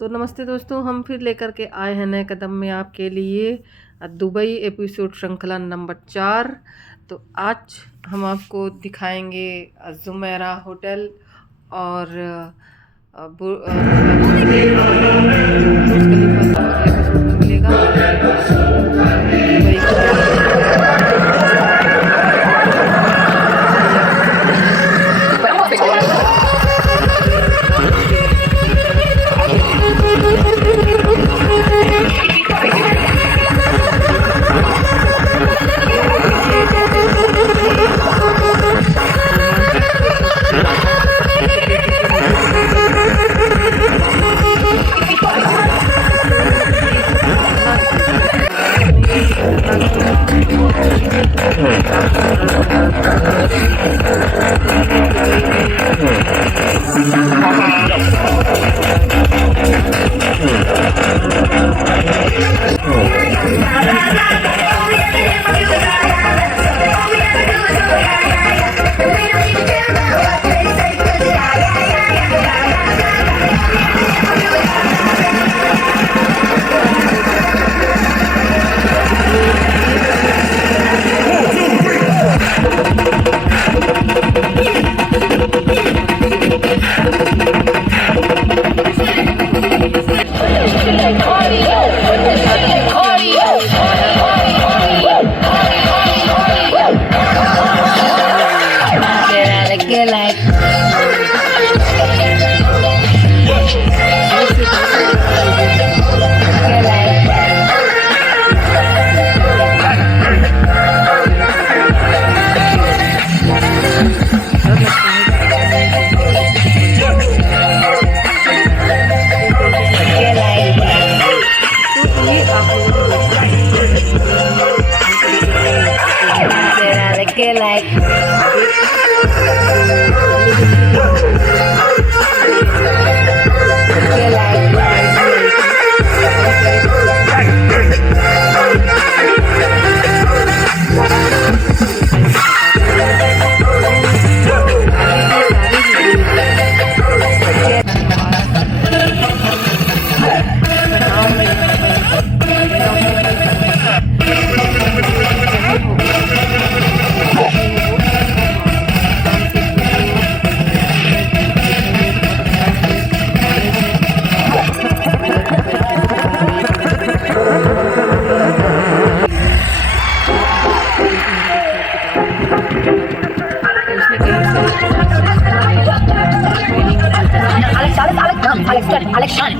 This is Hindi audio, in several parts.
तो नमस्ते दोस्तों, हम फिर लेकर के आए हैं नए कदम में आपके लिए दुबई एपिसोड श्रृंखला नंबर 4। तो आज हम आपको दिखाएंगे जुमेरा होटल और बुर्ज खलीफा तो अगले एपिसोड में मिलेगा। Dubai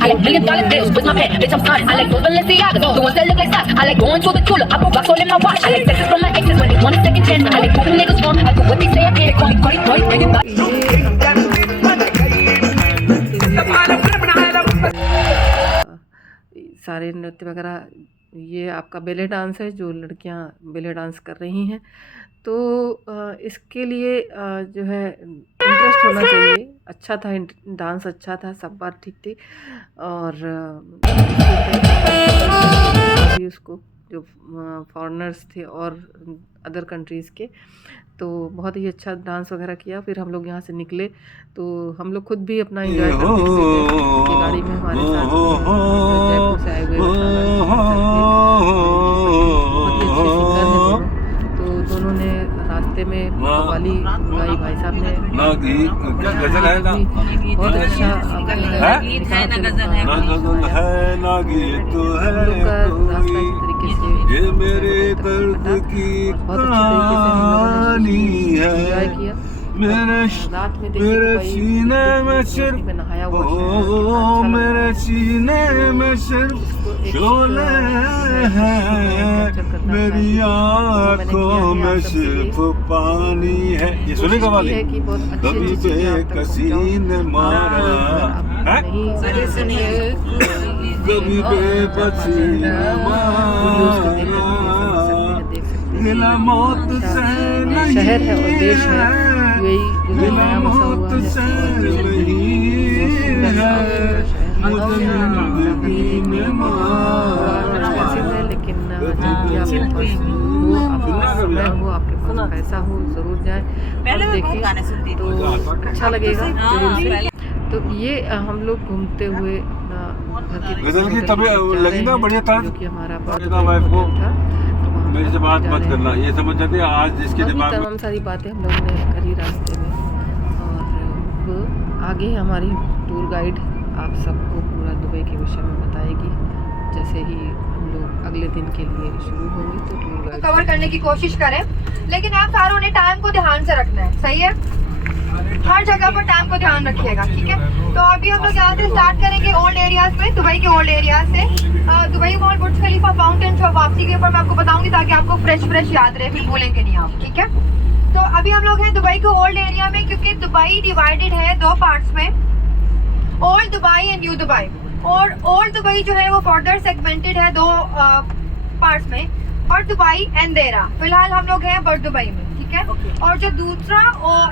$1 million bills with my pen, bitch I'm fine. I like those Balenciagas, the ones that look like socks. I like going to the cooler, I put rocks all in my watch. I like texts from my exes when they want a second chance. I like proving niggas wrong, I do what they say I can't. Call me Cardi, Cardi, bring it back. सारे नृत्य वगैरह ये आपका बेले डांस है, जो लड़कियां बेले डांस कर रही हैं। तो इसके लिए जो है इंटरेस्ट होना चाहिए। अच्छा था, डांस अच्छा था, सब बात ठीक थी। और उसको जो फॉरेनर्स थे और अदर कंट्रीज़ के, तो बहुत ही अच्छा डांस वगैरह किया। फिर हम लोग यहाँ से निकले तो हम लोग खुद भी अपना एंजॉय करते थे गाड़ी में। हमारे साथ जयपुर से आए हुए बहुत ही अच्छे सिंगर हैं दोनों। तो दोनों ने रास्ते में कव्वाली गाई, भाई साहब ने बहुत अच्छा ये मेरे दर्द की कहानी है। मेरे सीने में सिर्फ मेरे सीने में सिर्फ शोले हैं, मेरी आँखों में सिर्फ पानी है। ये सुनेगा वाले कभी बेकसी ने मारा है, कभी बेबसी ने मारा, गिला मौत से नहीं शहर है और देश है, गिला मौत से नहीं है, मुझे जिंदगी में मारा। लेकिन समय हो, आपके पास पैसा हो, जरूर जाए और देखिए, तो अच्छा लगेगा जरूर से। तो ये हम लोग घूमते हुए अपना घर के गजल की होटल तबीयत जा रहे लगी ना हैं, बढ़िया था। जो कि हमारा कहता वाइफ को होटल था। तो वहाँ मेरे से पर बात जा मत रहे करना, हैं। ये समझ जाते हैं आज जिसके बाकी दिमाग में। तमाम सारी बातें हम लोगों ने करी रास्ते में। और अब आगे हमारी टूर गाइड आप सबको पूरा दुबई के विषय में बताएगी। जैसे ही हम लोग अगले दिन के लिए शुरू होंगे तो टूर गाइड कवर करने की कोशिश करें, लेकिन आप सारों ने टाइम को ध्यान से रखना है, सही है? हर जगह पर टाइम को ध्यान रखिएगा, ठीक है? तो अभी हम लोग यहाँ से स्टार्ट करेंगे ओल्ड एरियाज में, दुबई के ओल्ड एरियाज से। दुबई मॉल, बुर्ज खलीफा, फाउंटेन शॉप, वापसी के ऊपर मैं आपको बताऊंगी ताकि आपको फ्रेश याद रहे, फिर भूलेंगे नहीं आप, ठीक है? तो अभी हम लोग हैं दुबई के ओल्ड एरिया में, क्योंकि दुबई डिवाइडेड है 2 पार्ट्स में, old Dubai and new Dubai. और ओल्ड दुबई जो है वो फर्दर सेगमेंटेड है 2 पार्ट्स में, बर्ड दुबई एंड देरा। फिलहाल हम लोग हैं बर्ड दुबई में, ठीक है? और जो दूसरा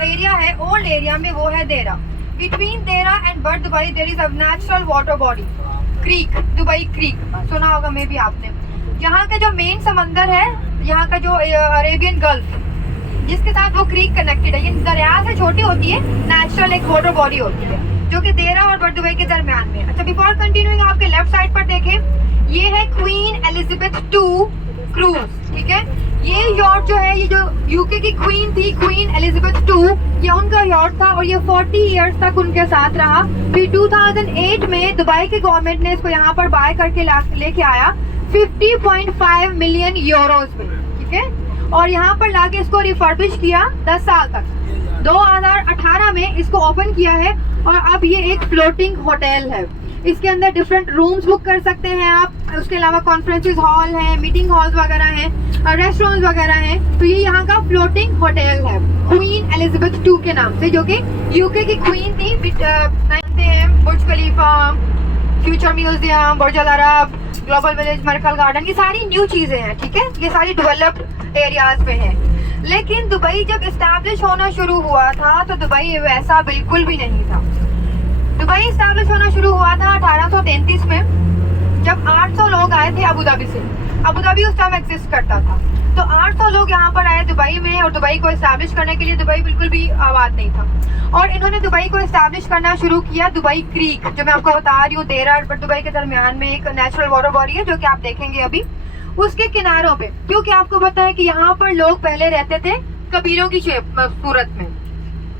एरिया है ओल्ड एरिया में वो है Deira. Between Deira and Bur Dubai there is a natural water body, creek, Dubai creek, सुना होगा मे भी आपने। यहाँ का जो मेन समंदर है, यहाँ का जो अरेबियन गल्फ जिसके साथ वो क्रीक कनेक्टेड है, ये दरिया से छोटी होती है, नेचुरल एक वाटर बॉडी होती है जो कि देरा और बर्ड दुबई के दरमियान में। अच्छा, बिफोर कंटिन्यूइंग आपके लेफ्ट साइड पर देखें, ये है क्वीन एलिजाबेथ 2 क्रूज, ठीक है? ये यॉर्ट जो है, ये जो यूके की क्वीन थी, क्वीन एलिजाबेथ 2, ये उनका यॉर्ट था और ये 40 इयर्स तक उनके साथ रहा। फिर 2008 में दुबई की गवर्नमेंट ने इसको यहाँ पर बाय करके लेके आया 50.5 मिलियन यूरोज में, ठीक है? और यहाँ पर लाके इसको रिफर्बिश किया 10 साल तक। 2018 में इसको ओपन किया है और अब ये एक फ्लोटिंग होटल है। इसके अंदर डिफरेंट रूम्स बुक कर सकते हैं आप, उसके अलावा कॉन्फ्रेंसेस हॉल है, मीटिंग हॉल्स वगैरह हैं, रेस्टोरेंट्स वगैरह हैं। तो ये यहाँ का फ्लोटिंग होटल है क्वीन एलिजाबेथ 2 के नाम से, जो कि यूके की क्वीन थी। जानते हैं बुर्ज खलीफा, फ्यूचर म्यूजियम, बुर्ज अल अरब, ग्लोबल विलेज, मरकल गार्डन, ये सारी न्यू चीजें हैं, ठीक है? ये सारी डेवलप्ड एरियाज में हैं। लेकिन दुबई जब इस्टेब्लिश होना शुरू हुआ था तो दुबई वैसा बिल्कुल भी नहीं था। दुबई इस्टेब्लिश होना शुरू हुआ था 1833 में, जब 800 लोग आए थे अबू धाबी से। अबू धाबी उस टाइम एग्जिस्ट करता था, तो 800 लोग यहाँ पर आए दुबई में, और दुबई को इस्टेब्लिश करने के लिए दुबई बिल्कुल भी आबाद नहीं था। और इन्होंने दुबई को इस्टेब्लिश करना शुरू किया दुबई क्रीक, जो मैं आपको बता रही हूँ, देरा और दुबई के दरमियान में एक नेचुरल वाटर बॉडी है जो कि आप देखेंगे अभी उसके किनारों पे। क्योंकि आपको पता है कि यहाँ पर लोग पहले रहते थे कबीलों की सूरत में,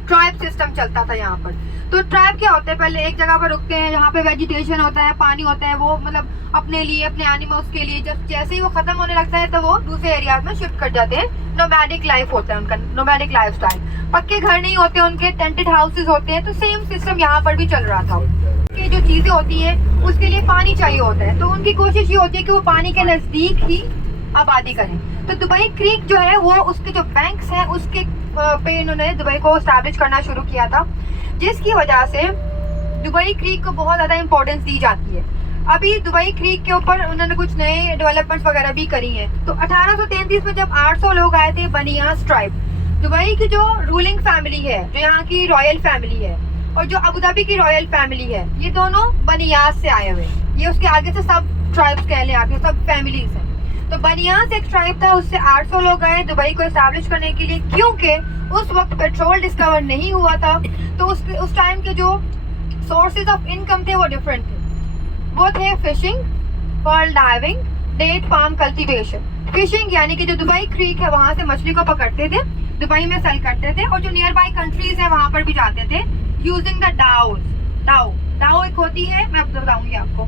ट्राइब सिस्टम चलता था यहाँ पर। तो ट्राइब क्या होता है, पहले एक जगह पर रुकते हैं, यहाँ पे वेजिटेशन होता है, पानी होता है, वो मतलब अपने लिए, अपने एनिमल्स के लिए। जब जैसे ही वो खत्म होने लगता है तो वो दूसरे एरियाज में शिफ्ट कर जाते हैं। नोमैडिक लाइफ होता है उनका, नोमैडिक लाइफस्टाइल। पक्के घर नहीं होते उनके, टेंटेड हाउसेस होते हैं। तो सेम सिस्टम यहाँ पर भी चल रहा था। कि जो चीजें होती हैं उसके लिए पानी चाहिए होता है, तो उनकी कोशिश ये होती है कि वो पानी के नजदीक ही आबादी करें। तो दुबई क्रीक जो है वो उसके जो बैंक्स हैं उसके पे इन्होंने दुबई को एस्टैब्लिश करना शुरू किया था, जिसकी वजह से दुबई क्रीक को बहुत ज़्यादा इंपॉर्टेंस दी जाती है। अभी दुबई क्रीक के ऊपर उन्होंने कुछ नए डेवलपमेंट्स वगैरह भी करी हैं। तो 1833 में जब 800 लोग आए थे बनियास ट्राइब, दुबई की जो रूलिंग फैमिली है, जो यहाँ की रॉयल फैमिली है, और जो अबू धाबी की रॉयल फैमिली है, ये दोनों बनियास से आए हुए। ये उसके आगे से सब ट्राइब्स कहने आते हैं, सब फैमिलीज हैं। तो बनियास एक ट्राइब था, उससे 800 लोग आए दुबई को एस्टैब्लिश करने के लिए। क्योंकि उस वक्त पेट्रोल डिस्कवर नहीं हुआ था, तो उस टाइम के जो सोर्सेज ऑफ इनकम थे वो डिफरेंट थे। वो थे fishing, pearl diving, date palm cultivation. Fishing यानी कि जो दुबई क्रीक है वहाँ से मछली को पकड़ते थे, दुबई में सेल करते थे, और जो नियर बाई कंट्रीज है वहाँ पर भी जाते थे यूजिंग द डाउज। डाउ एक होती है, मैं अब बताऊंगी आपको,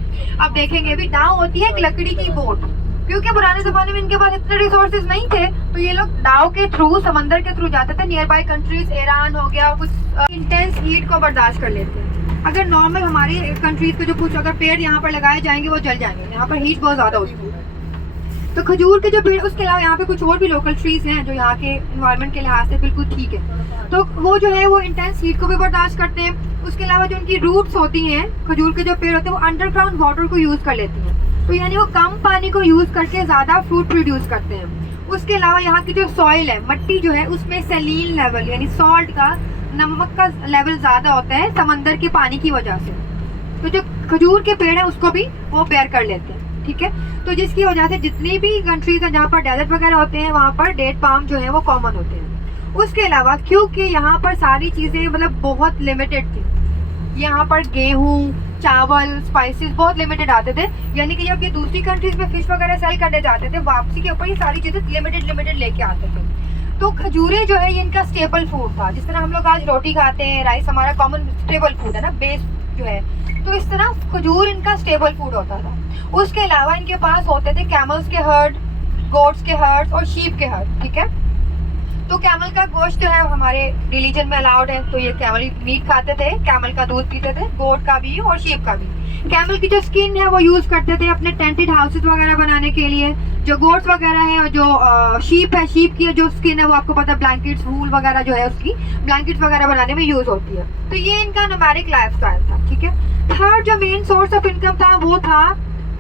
अब देखेंगे अभी। डाउ होती है एक लकड़ी की बोट। क्योंकि पुराने जमाने में इनके पास इतने रिसोर्सेज नहीं थे, तो ये लोग डाउ के थ्रू, समंदर के थ्रू जाते थे। नियर बाई कंट्रीज, ईरान हो गया, कुछ इंटेंस हीट को बर्दाश्त कर लेते हैं। अगर नॉर्मल हमारी कंट्रीज के जो कुछ अगर पेड़ यहाँ पर लगाए जाएंगे वो जल जाएंगे, यहाँ पर हीट बहुत ज्यादा होती है। तो खजूर के जो पेड़, उसके अलावा यहाँ पे कुछ और भी लोकल ट्रीज हैं जो यहाँ के इन्वायरमेंट के लिहाज से बिल्कुल ठीक है। तो वो जो है वो इंटेंस हीट को भी बर्दाश्त करते हैं। उसके अलावा जो उनकी रूट्स होती हैं, खजूर के जो पेड़ होते हैं, वो अंडरग्राउंड वाटर को यूज कर लेती हैं। तो यानी वो कम पानी को यूज करके ज्यादा फ्रूट प्रोड्यूस करते हैं। उसके अलावा यहाँ की जो सॉइल है, मिट्टी जो है, उसमें सेलीन लेवल यानी सॉल्ट का, नमक का लेवल ज्यादा होता है समंदर के पानी की वजह से। तो जो खजूर के पेड़ है उसको भी वो बेयर कर लेते हैं, ठीक है। तो जिसकी वजह से जितनी भी कंट्रीज हैं जहाँ पर डेजर्ट वगैरह होते हैं वहाँ पर डेट पाम जो है वो कॉमन होते हैं। उसके अलावा क्योंकि यहाँ पर सारी चीजें मतलब बहुत लिमिटेड थी, यहाँ पर गेहूँ, चावल, स्पाइसेस बहुत लिमिटेड आते थे। यानी कि जब ये दूसरी कंट्रीज में फिश वगैरह सेल करने जाते थे, वापसी के ऊपर ये सारी चीज़ें लिमिटेड लेके आते थे। तो खजूरें जो है ये इनका स्टेबल फूड था। जिस तरह हम लोग आज रोटी खाते हैं, राइस हमारा कॉमन स्टेबल फूड है ना, बेस जो है, तो इस तरह खजूर इनका स्टेबल फूड होता था। उसके अलावा इनके पास होते थे कैमल्स के हर्ड, गोट्स के हर्ड और शीप के हर्ड, ठीक है। तो कैमल का गोश्त जो है हमारे रिलीजन में अलाउड है, तो ये कैमल मीट खाते थे, कैमल का दूध पीते थे, गोट का भी और शीप का भी। कैमल की जो स्किन है वो यूज करते थे अपने टेंटेड हाउसेस वगैरह बनाने के लिए। जो गोट्स वगैरह है और जो शीप है, शीप की जो स्किन है वो आपको पता है ब्लैंकेट्स, वूल वगैरह जो है उसकी ब्लैंकेट्स वगैरह बनाने में यूज होती है। तो ये इनका नोमैडिक लाइफस्टाइल था, ठीक है। थर्ड जो मेन सोर्स ऑफ इनकम था वो था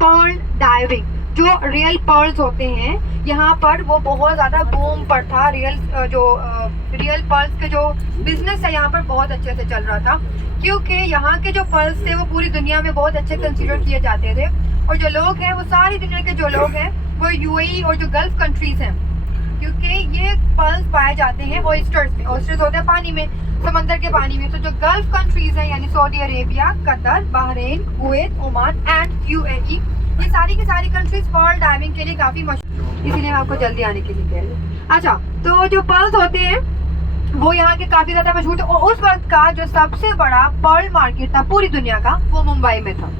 पर्ल डाइविंग। जो रियल पर्ल्स होते हैं यहाँ पर वो बहुत ज़्यादा बूम पर था। रियल पर्ल्स के जो बिजनेस है यहाँ पर बहुत अच्छे से चल रहा था, क्योंकि यहाँ के जो पर्ल्स थे वो पूरी दुनिया में बहुत अच्छे कंसीडर किए जाते थे। और जो लोग हैं वो सारी दुनिया के जो लोग हैं वो यूएई और जो गल्फ कंट्रीज हैं, क्योंकि ये पर्ल्स पाए जाते हैं ऑयस्टर्स में। ऑयस्टर्स होते हैं पानी में, समंदर के पानी में। तो जो गल्फ कंट्रीज हैं यानी Saudi Arabia, Qatar, Bahrain, Kuwait, Oman and UAE, ये सारी की सारी कंट्रीज पर्ल डाइविंग के लिए काफी मशहूर, इसीलिए मैं आपको जल्दी आने के लिए कह रही हूँ। अच्छा, तो जो पर्ल्स होते हैं वो यहाँ के काफी ज्यादा मशहूर थे। और उस वक्त का जो सबसे बड़ा पर्ल मार्केट था पूरी दुनिया का, वो मुंबई में था।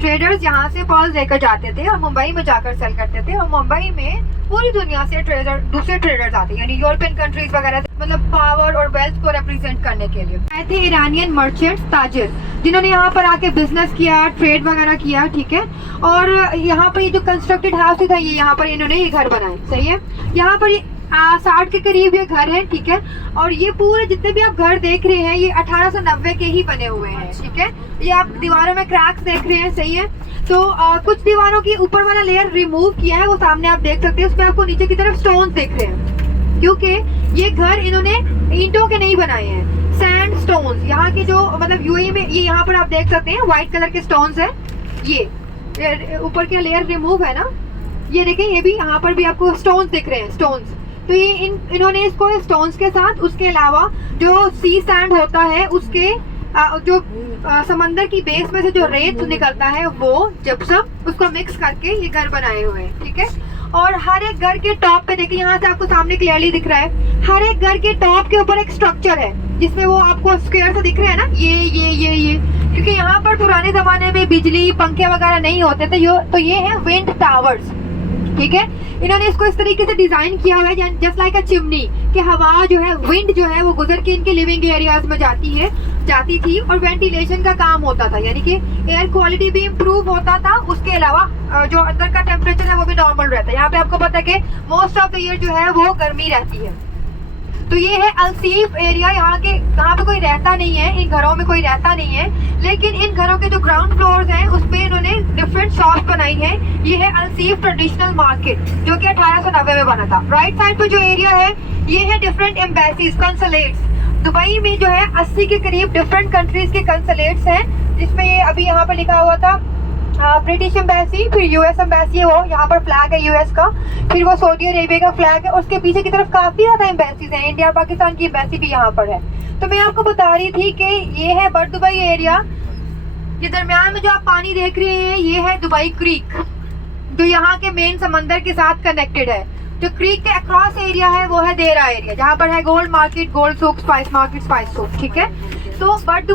ट्रेडर्स यहाँ से पर्ल्स लेकर जाते थे और मुंबई में जाकर सेल करते थे। और मुंबई में पूरी दुनिया से दूसरे ट्रेडर्स आते हैं, यानी यूरोपियन कंट्रीज वगैरह से, मतलब पावर और वेल्थ को रिप्रेजेंट करने के लिए आए थे ईरानियन मर्चेंट्स, ताजिर, जिन्होंने यहाँ पर आके बिजनेस किया, ट्रेड वगैरह किया, ठीक है। और यहाँ पर ये जो कंस्ट्रक्टेड हाउस था, ये यहाँ पर इन्होंने ये घर बनाए, सही है। यहाँ पर 60 के करीब ये घर है, ठीक है। और ये पूरे जितने भी आप घर देख रहे हैं ये 1890 के ही बने हुए हैं, ठीक है। ये आप दीवारों में क्रैक्स देख रहे हैं, सही है। तो कुछ दीवारों की ऊपर वाला लेयर रिमूव किया है, वो सामने आप देख सकते हैं। उसमें आपको नीचे की तरफ स्टोन्स दिख रहे हैं, क्योंकि ये घर इन्होंने ईंटों के नहीं बनाए हैं, सैंड स्टोन्स। यहाँ के जो मतलब यूएई में, ये यहाँ पर आप देख सकते हैं व्हाइट कलर के स्टोन्स है। ये ऊपर के लेयर रिमूव है ना, ये देखें, ये भी यहाँ पर भी आपको स्टोन्स दिख रहे हैं, स्टोन्स। तो ये इन्होंने इसको स्टोन्स के साथ, उसके अलावा जो सी सैंड होता है, उसके जो समंदर की बेस में से जो रेत निकलता है वो जिप्सम, उसको मिक्स करके ये घर बनाए हुए हैं, ठीक है। और हर एक घर के टॉप पे देखिए, यहाँ से आपको सामने क्लियरली दिख रहा है, हर एक घर के टॉप के ऊपर एक स्ट्रक्चर है जिसमें वो आपको स्क्वायर से दिख रहे हैं ना, ये क्योंकि यहाँ पर पुराने जमाने में बिजली पंखे वगैरह नहीं होते थे। तो ये है विंड टावर्स, ठीक है। इन्होंने इसको इस तरीके से डिजाइन किया हुआ है जस्ट लाइक अ चिमनी, कि हवा जो है, विंड जो है वो गुजर के इनके लिविंग एरियाज में जाती थी और वेंटिलेशन का काम होता था, यानी कि एयर क्वालिटी भी इम्प्रूव होता था। उसके अलावा जो अंदर का टेम्परेचर है वो भी नॉर्मल रहता है। यहाँ पे आपको पता है कि मोस्ट ऑफ द ईयर जो है वो गर्मी रहती है। तो ये है अलसीफ एरिया, यहाँ पे कोई रहता नहीं है, इन घरों में कोई रहता नहीं है, लेकिन इन घरों के जो ग्राउंड फ्लोर्स हैं उस पे इन्होंने डिफरेंट शॉप्स बनाई हैं। ये है अलसीफ ट्रेडिशनल मार्केट, जो कि 1890 में बना था। राइट साइड पे जो एरिया है ये है डिफरेंट एम्बेसीज, कंसुलेट्स। दुबई में जो है 80 के करीब डिफरेंट कंट्रीज के कंसुलेट्स हैं, जिसमें ये अभी यहाँ पर लिखा हुआ था ब्रिटिश एम्बेसी, फिर यूएस एम्बेसी है, वो यहाँ पर फ्लैग है यूएस का, फिर वो सऊदी अरेबिया का फ्लैग है। उसके पीछे की तरफ काफी ज्यादा एम्बेसीज हैं, इंडिया पाकिस्तान की एम्बेसी भी यहाँ पर है। तो मैं आपको बता रही थी कि ये है बर्ड दुबई एरिया। ये दरमियान में जो आप पानी देख रहे हैं ये है दुबई क्रीक, जो यहाँ के मेन समंदर के साथ कनेक्टेड है। जो क्रीक के अक्रॉस एरिया है वो है देरा एरिया, जहाँ पर है gold market, gold souk, spice market, spice souk, ठीक है। तो बर्ड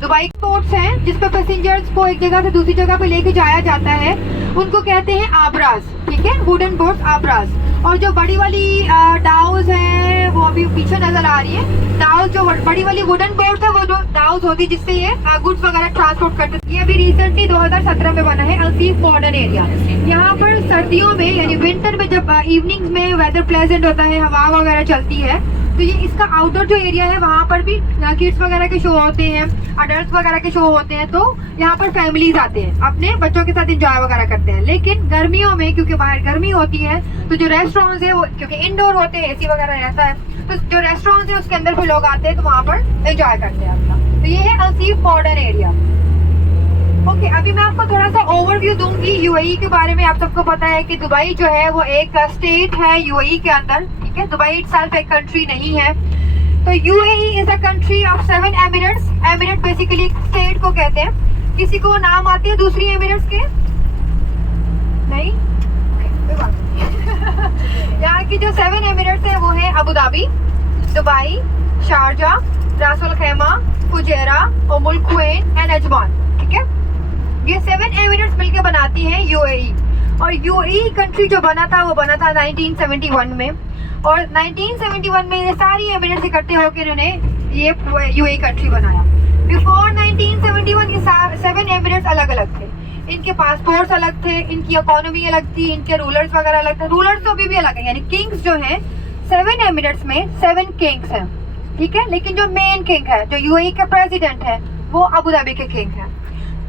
दुबई पोर्ट्स हैं जिसपे पैसेंजर्स को एक जगह से दूसरी जगह पे लेके जाया जाता है, उनको कहते हैं आबराज, ठीक है, वुडन बोट्स आबराज। और जो बड़ी वाली डाउज है वो अभी पीछे नजर आ रही है। डाउज जो बड़ी वाली वुडन बोट्स है वो जो डाउज होती है जिससे ये गुड्स वगैरह ट्रांसपोर्ट करते हैं। ये अभी रिसेंटली 2017 में बना है अलसीफ मॉडर्न एरिया। यहाँ पर सर्दियों में यानी विंटर में जब इवनिंग्स में वेदर प्लेजेंट होता है, हवा वगैरह चलती है, तो ये इसका आउटडोर जो एरिया है वहाँ पर भी किड्स वगैरह के शो होते हैं, अडल्ट वगैरह के शो होते हैं। तो यहाँ पर फैमिलीज आते हैं, अपने बच्चों के साथ एंजॉय वगैरह करते हैं। लेकिन गर्मियों में क्योंकि बाहर गर्मी होती है तो जो रेस्टोरेंट्स है वो क्योंकि इंडोर होते हैं, एसी वगैरह रहता है, तो जो रेस्टोरेंट्स है उसके अंदर भी लोग आते हैं तो वहाँ पर एंजॉय करते हैं अपना। तो ये है अलसीफ मॉडर्न एरिया। ओके, अभी मैं आपको थोड़ा सा ओवरव्यू दूंगी यूएई के बारे में। आप सबको पता है कि दुबई जो है वो एक स्टेट है यूएई के अंदर, ठीक है। दुबई इटसेल्फ एक कंट्री नहीं है। तो UAE is a country of 7 Emirates. Emirate basically state को कहते हैं। किसी को नाम आते हैं दूसरी एमिरेट्स के? नहीं, कोई बात नहीं। यहाँ की जो 7 एमिरेट्स है वो है अबू धाबी, दुबई, शारजा, रास अल खैमा, फुजैरा, उमुल क्वेन एंड अजमान। ठीक है, ये 7 एमिरेट्स मिलकर बनाती हैं यूएई। और यूएई कंट्री जो बना था वो बना था 1971 में। और 1971 में ये सारी एमिरेट्स इकट्ठे होकर इन्होंने ये यूएई कंट्री बनाया। बिफोर 1971 ये 7 एमिरेट्स अलग अलग थे। इनके पासपोर्ट्स अलग थे, इनकी इकोनॉमी अलग थी, इनके रूलर्स वगैरह अलग थे। रूलर्स तो अभी भी अलग है, यानी किंग्स जो हैं 7 एमिरेट्स में 7 किंग्स हैं। ठीक है, लेकिन जो मेन किंग है, जो यूएई का प्रेसिडेंट है, वो अबू धाबी के किंग है।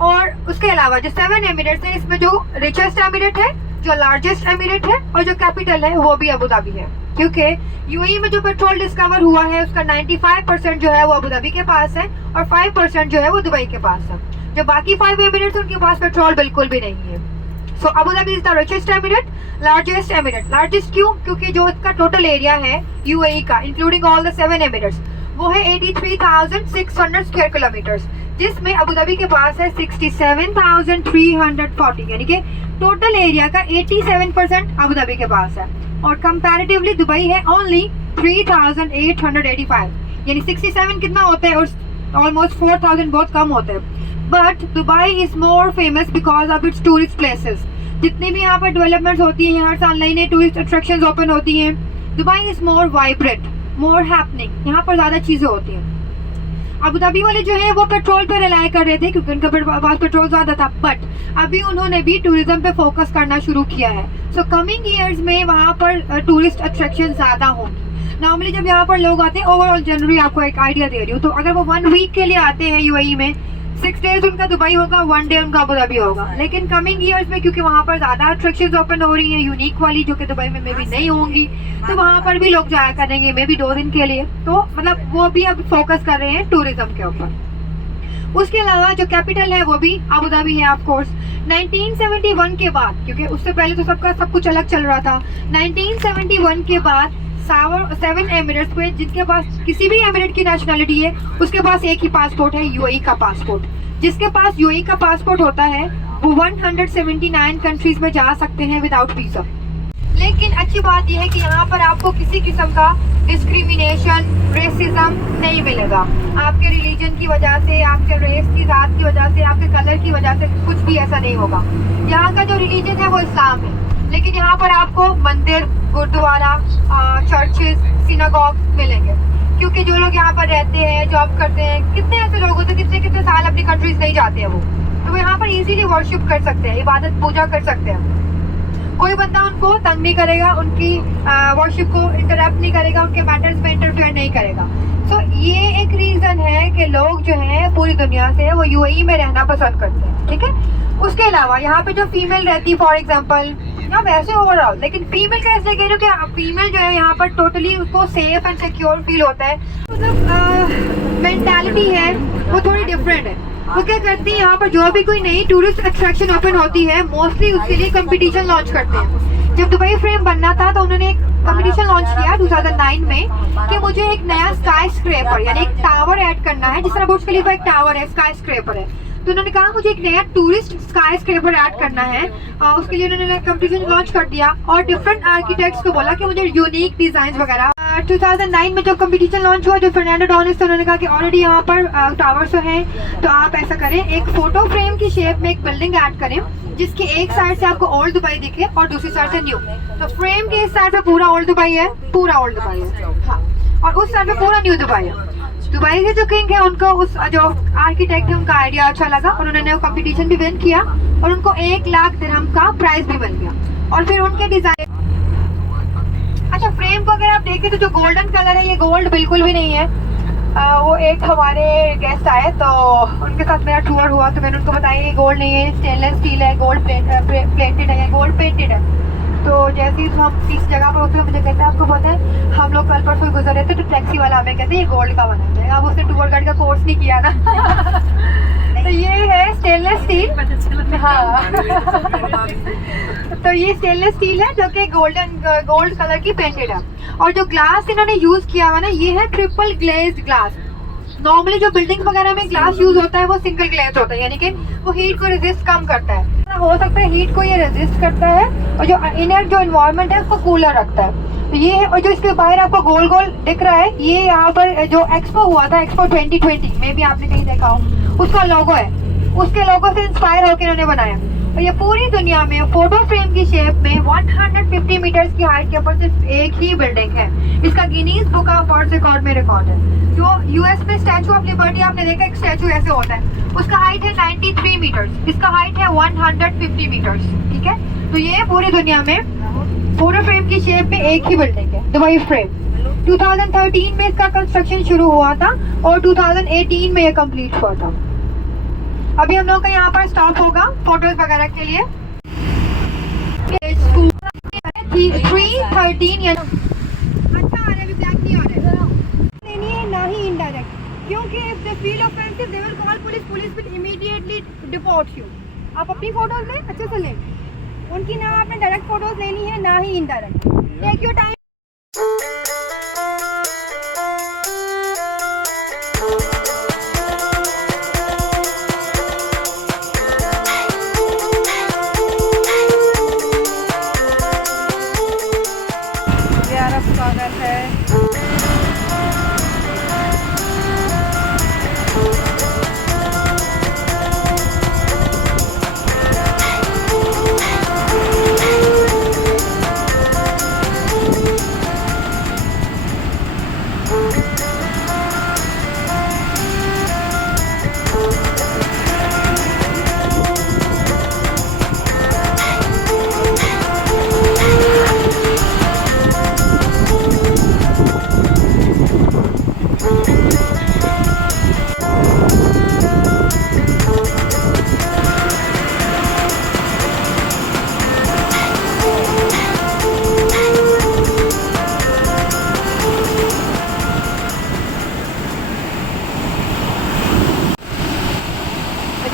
और उसके अलावा जो 7 एमिरेट्स है, इसमें जो रिचेस्ट एमिरेट है, जो लार्जेस्ट एमिरेट है और जो कैपिटल है वो भी अबू धाबी है। क्योंकि यूएई में जो पेट्रोल डिस्कवर हुआ है उसका 95% जो है वो अबू धाबी के पास है और 5% जो है वो दुबई के पास है। जो बाकी 5 एमिरेट्स उनके पास पेट्रोल बिल्कुल भी नहीं है। So Abu Dhabi is the richest emirate, largest emirate. Largest क्यों? क्योंकि जो इसका टोटल एरिया है यूएई का, इंक्लूडिंग ऑल द 7 एमिरेट्स, वो है 83,600 स्क्वायर किलोमीटर्स, जिसमें अबू धाबी के पास है 67,340, यानी कि टोटल एरिया का 87% अबू धाबी के पास है। और कंपैरेटिवली दुबई है ओनली 3,885, यानी 67 कितना होता है और ऑलमोस्ट 4,000 बहुत कम होता है। But Dubai is more famous because of its tourist places. जितनी भी यहाँ पर डेवलपमेंट्स होती हैं, हर साल नई नई टूरिस्ट अट्रैक्शंस ओपन होती हैं। Dubai is more vibrant, more happening, यहाँ पर ज़्यादा चीज़ें होती हैं। अबू धाबी वाले जो है वो पेट्रोल पे रिलाई कर रहे थे क्योंकि उनका पास पेट्रोल ज़्यादा था, बट अभी उन्होंने भी टूरिज्म पे फोकस करना शुरू किया है। सो कमिंग ईयर्स में वहाँ पर टूरिस्ट अट्रैक्शन ज़्यादा होंगी। नॉर्मली जब यहाँ पर लोग आते हैं, ओवरऑल जनरली आपको एक आइडिया दे रही हूँ, तो अगर वो 1 वीक के लिए आते हैं यूएई में, 6 डेज उनका दुबई होगा, 1 डे उनका अबू धाबी होगा। लेकिन कमिंग ईयर्स में क्योंकि वहाँ पर ज़्यादा अट्रैक्शंस ओपन हो रही हैं, यूनिक वाली, जो कि दुबई में भी नहीं होंगी, तो वहाँ पर भी लोग जाया करेंगे मे बी 2 दिन के लिए। तो मतलब वो भी अब फोकस कर रहे हैं टूरिज्म के ऊपर। उसके अलावा जो कैपिटल है वो भी अबू धाबी है ऑफ कोर्स। 1971 के बाद, क्योंकि उससे पहले तो सबका सब कुछ अलग चल रहा था, 1971 के बाद 7 एमिरेट्स पे जिनके पास किसी भी एमिरेट की नेशनलिटी है उसके पास एक ही पासपोर्ट है, यूएई का पासपोर्ट। जिसके पास यूएई का पासपोर्ट होता है वो 179 कंट्रीज में जा सकते हैं विदाउट वीजा। लेकिन अच्छी बात यह है कि यहाँ पर आपको किसी किस्म का डिस्क्रिमिनेशन, रेसिज्म नहीं मिलेगा। आपके रिलीजन की वजह से, आपके रेस की जात की वजह से, आपके कलर की वजह से कुछ भी ऐसा नहीं होगा। यहाँ का जो रिलीजन है वो इस्लाम है, लेकिन यहाँ पर आपको मंदिर, गुरुद्वारा, चर्चेस, सिनागॉग मिलेंगे। क्योंकि जो लोग यहाँ पर रहते हैं, जॉब करते हैं, कितने ऐसे लोग होते हैं कितने साल अपनी कंट्रीज नहीं जाते हैं, वो यहाँ पर इजीली वर्शिप कर सकते हैं, इबादत पूजा कर सकते हैं। कोई बंदा उनको तंग नहीं करेगा, उनकी वर्शिप को इंटरप्ट नहीं करेगा, उनके मैटर्स में इंटरफेयर नहीं करेगा। सो ये एक रीज़न है कि लोग जो हैं पूरी दुनिया से वो यूएई में रहना पसंद करते हैं। ठीक है, उसके अलावा यहाँ पे जो फीमेल रहती है, फॉर एग्जांपल, या वैसे ओवरऑल, लेकिन फीमेल का ऐसे कह रही हूँ कि फीमेल जो है यहाँ पर टोटली उसको सेफ एंड सिक्योर फील होता है। मतलब मेंटालिटी है वो थोड़ी डिफरेंट है। वो क्या करती है, यहाँ पर जो भी कोई नई टूरिस्ट अट्रैक्शन ओपन होती है, मोस्टली उसके लिए कंपटीशन लॉन्च करते हैं। जब दुबई फ्रेम बनना था तो उन्होंने एक कंपटीशन लॉन्च किया 2009 में कि मुझे एक नया स्काई स्क्रैपर यानी एक टावर ऐड करना है। जिस तरह बुर्ज खलीफा एक टावर है, स्काई स्क्रैपर है, तो उन्होंने कहा मुझे एक नया टूरिस्ट स्काई स्क्रैपर ऐड करना है। उसके लिए उन्होंने कंपटीशन लॉन्च कर दिया और डिफरेंट आर्किटेक्ट्स को बोला कि मुझे यूनिक डिजाइन वगैरह। 2009 में जब कंपटीशन लॉन्च हुआ, जो फर्नांडो डॉनिस थे, उन्होंने कहा कि ऑलरेडी यहाँ पर टावर्स हैं, तो आप ऐसा करें, एक फोटो फ्रेम की शेप में एक बिल्डिंग ऐड करें जिसकी एक साइड से आपको ओल्ड दुबई दिखे और दूसरी साइड से न्यू। तो फ्रेम के इस साइड से पूरा ओल्ड दुबई है, पूरा ओल्ड दुबई है, हाँ, और उस साइड पे पूरा न्यू दुबई है। दुबई के जो किंग है उनको उस जो आर्किटेक्ट है उनका आइडिया अच्छा लगा, उन्होंने वो कंपटीशन भी विन किया और उनको 1 लाख दिरहम का प्राइज भी मिल गया। और फिर उनके डिजाइन, अच्छा फ्रेम को अगर आप देखें तो जो गोल्डन कलर है ये गोल्ड बिल्कुल भी नहीं है। वो एक हमारे गेस्ट आए तो उनके साथ मेरा टूर हुआ तो मैंने उनको बताया ये गोल्ड नहीं है, स्टेनलेस स्टील है, गोल्ड प्लेटेड है, गोल्ड पेंटेड है। तो जैसे ही हम इस जगह पर उतरे, मुझे कहते हैं आपको पता है हम लोग कल परसों गुजर रहे थे तो टैक्सी वाला हमें कहते हैं ये गोल्ड का बना है। अब उसने टूर गाइड का कोर्स नहीं किया ना तो ये है स्टेनलेस स्टील। हाँ तो ये स्टेनलेस स्टील है जो कि गोल्ड कलर की पेंटेड है। और जो ग्लास इन्होंने यूज किया हुआ ना, ये है ट्रिपल ग्लेज्ड ग्लास। नॉर्मली जो बिल्डिंग वगैरह में ग्लास यूज होता है वो सिंगल ग्लेज होता है, यानी कि वो हीट को रेजिस्ट कम करता है। हो सकता है हीट को ये रेजिस्ट करता है और जो इनर जो एनवायरनमेंट है उसको कूलर रखता है। तो ये है। और जो इसके बाहर आपको गोल गोल दिख रहा है, ये यहाँ पर जो एक्सपो हुआ था, एक्सपो 2020 में भी आपने कहीं देखा हो, उसका लोगो है। उसके लोगो से इंस्पायर होकर इन्होंने बनाया। और ये पूरी दुनिया में फोटो फ्रेम की शेप में 150 मीटर्स की हाइट के ऊपर सिर्फ एक ही बिल्डिंग है। इसका Guinness book of world record में रिकॉर्ड है। जो यूएस में स्टैचू ऑफ लिबर्टी आपने देखा, एक स्टैचू ऐसे होता है, उसका हाइट है 93 मीटर्स, इसका हाइट है 150 मीटर्स। ठीक है, तो ये पूरी दुनिया में फोटो फ्रेम की शेप में एक ही बिल्डिंग है, दुबई फ्रेम। 2013 में इसका कंस्ट्रक्शन शुरू हुआ था और 2018 में ये कंप्लीट हुआ था। अभी हम लोग का यहाँ पर स्टॉप होगा फोटोज वगैरह के लिए। 313 या अच्छा आ रहा है, अभी ब्लैक नहीं आ रहा है। लेनी है ना ही इनडायरेक्ट, क्योंकि if they feel offensive they will call police, police will immediately deport you. आप अपनी फोटोज लें, अच्छे से लें उनकी, ना आपने डायरेक्ट फोटोज लेनी है ना ही इनडायरेक्ट। Take your time. स्वागत है।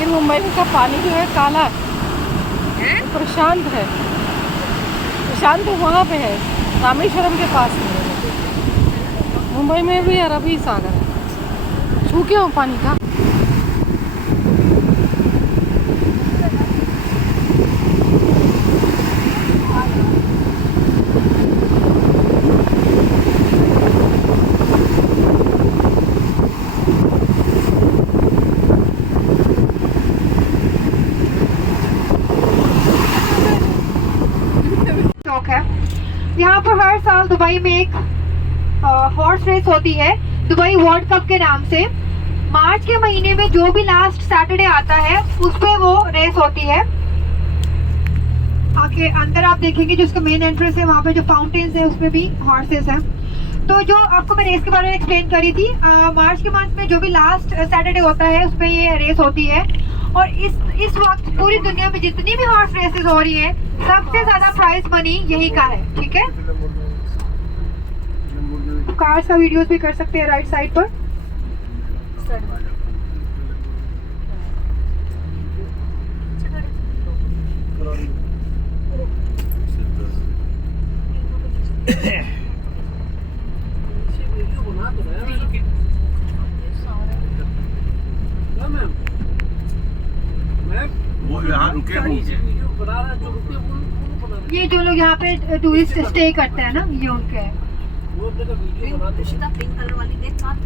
मुंबई का पानी जो है काला है, प्रशांत है। प्रशांत तो वहाँ पे है, रामेश्वरम के पास में। मुंबई में भी अरबी सागर है। छू क्या हो पानी का? यहाँ पर हर साल दुबई में एक हॉर्स रेस होती है, दुबई वर्ल्ड कप के नाम से। मार्च के महीने में जो भी लास्ट सैटरडे आता है उस पे वो रेस होती है। आगे अंदर आप देखेंगे जो उसका मेन एंट्रेंस है, वहाँ पे जो फाउंटेन्स है उसमें भी हॉर्सेस हैं। तो जो आपको मैं रेस के बारे में एक्सप्लेन करी थी, मार्च के मंथ में जो भी लास्ट सैटरडे होता है उस पर ये रेस होती है। और इस वक्त पूरी दुनिया में जितनी भी हॉर्स रेसेस हो रही है, सबसे ज्यादा प्राइस मनी यही का है। ठीक है, कार्स का वीडियोस भी कर सकते हैं राइट साइड पर। वो यहाँ रुके होंगे। ये जो लोग यहाँ पे टूरिस्ट स्टे करते हैं ना, ये उनके हैं। पिंक कलर वाली देख कौन?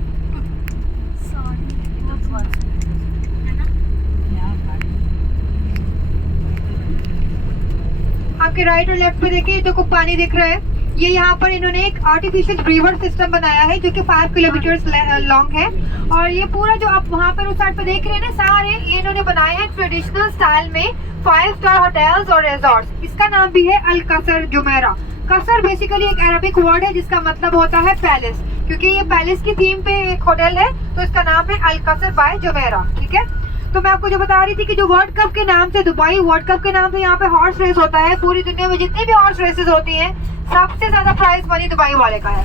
आपके राइट और लेफ्ट पे देखिए जो को पानी दिख रहा है, ये यहाँ पर इन्होंने एक आर्टिफिशियल रिवर सिस्टम बनाया है जो कि 5 किलोमीटर लॉन्ग है। और ये पूरा जो आप वहाँ पर उस साइड पे देख रहे हैं ना, सारे ये इन्होंने बनाए हैं ट्रेडिशनल स्टाइल में 5 स्टार होटल्स और रिजॉर्ट्स। इसका नाम भी है अल कसर जुमेरा। कसर बेसिकली एक अरबिक वर्ड है जिसका मतलब होता है पैलेस, क्योंकि ये पैलेस की थीम पे एक होटल है, तो इसका नाम है अल कसर बाय जुमेरा। ठीक है, तो मैं आपको जो बता रही थी कि जो वर्ल्ड कप के नाम से, दुबई वर्ल्ड कप के नाम से यहाँ पे हॉर्स रेस होता है। पूरी दुनिया में जितनी भी हॉर्स रेसेस होती हैं, सबसे ज्यादा प्राइस मनी दुबई वाले का है।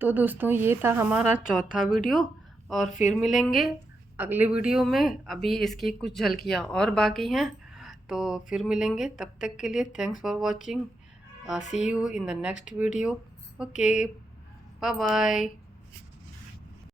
तो दोस्तों ये था हमारा चौथा वीडियो, और फिर मिलेंगे अगले वीडियो में अभी इसकी कुछ झलकियाँ और बाकी हैं, तो फिर मिलेंगे। तब तक के लिए thanks for watching, see you in the next video. Okay, bye bye.